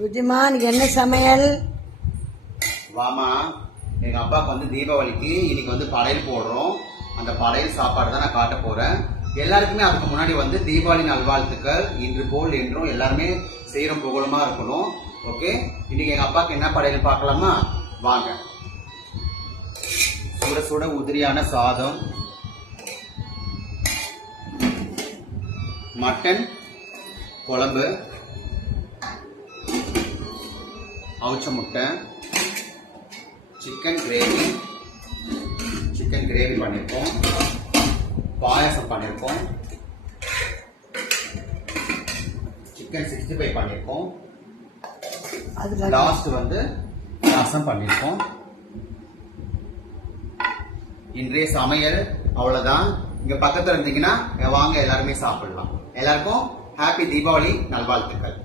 சுஜிமா என்ன சமையல்? வாமா, எங்க அப்பாவுக்கு வந்து தீபாவளிக்கு இன்னைக்கு வந்து படையல் போடுறோம். அந்த படையல் சாப்பாடு தான் நான் காட்ட போறேன். எல்லாருக்குமே அதுக்கு முன்னாடி வந்து தீபாவளி நல்வாழ்த்துக்கள். இன்று போல் என்றும் எல்லாருமே செய்யறோம் புகழுமா இருக்கணும். ஓகே, இன்னைக்கு எங்க அப்பாவுக்கு என்ன படையல் பார்க்கலாமா? வாங்க. சுட சுட உதிரியான சாதம், மட்டன் குழம்பு, அவிச்ச முட்டை, சிக்கன் கிரேவி பண்ணியிருக்கோம், பாயாசம் பண்ணியிருக்கோம், சிக்கன் 65 பண்ணியிருக்கோம், லாஸ்ட் வந்து ரசம் பண்ணியிருக்கோம். இன்றைய சமையல் அவ்வளவுதான். இங்க பக்கத்துல இருந்தீங்கன்னா வாங்க, எல்லாருமே சாப்பிடலாம். எல்லாருக்கும் ஹாப்பி தீபாவளி நல்வாழ்த்துக்கள்.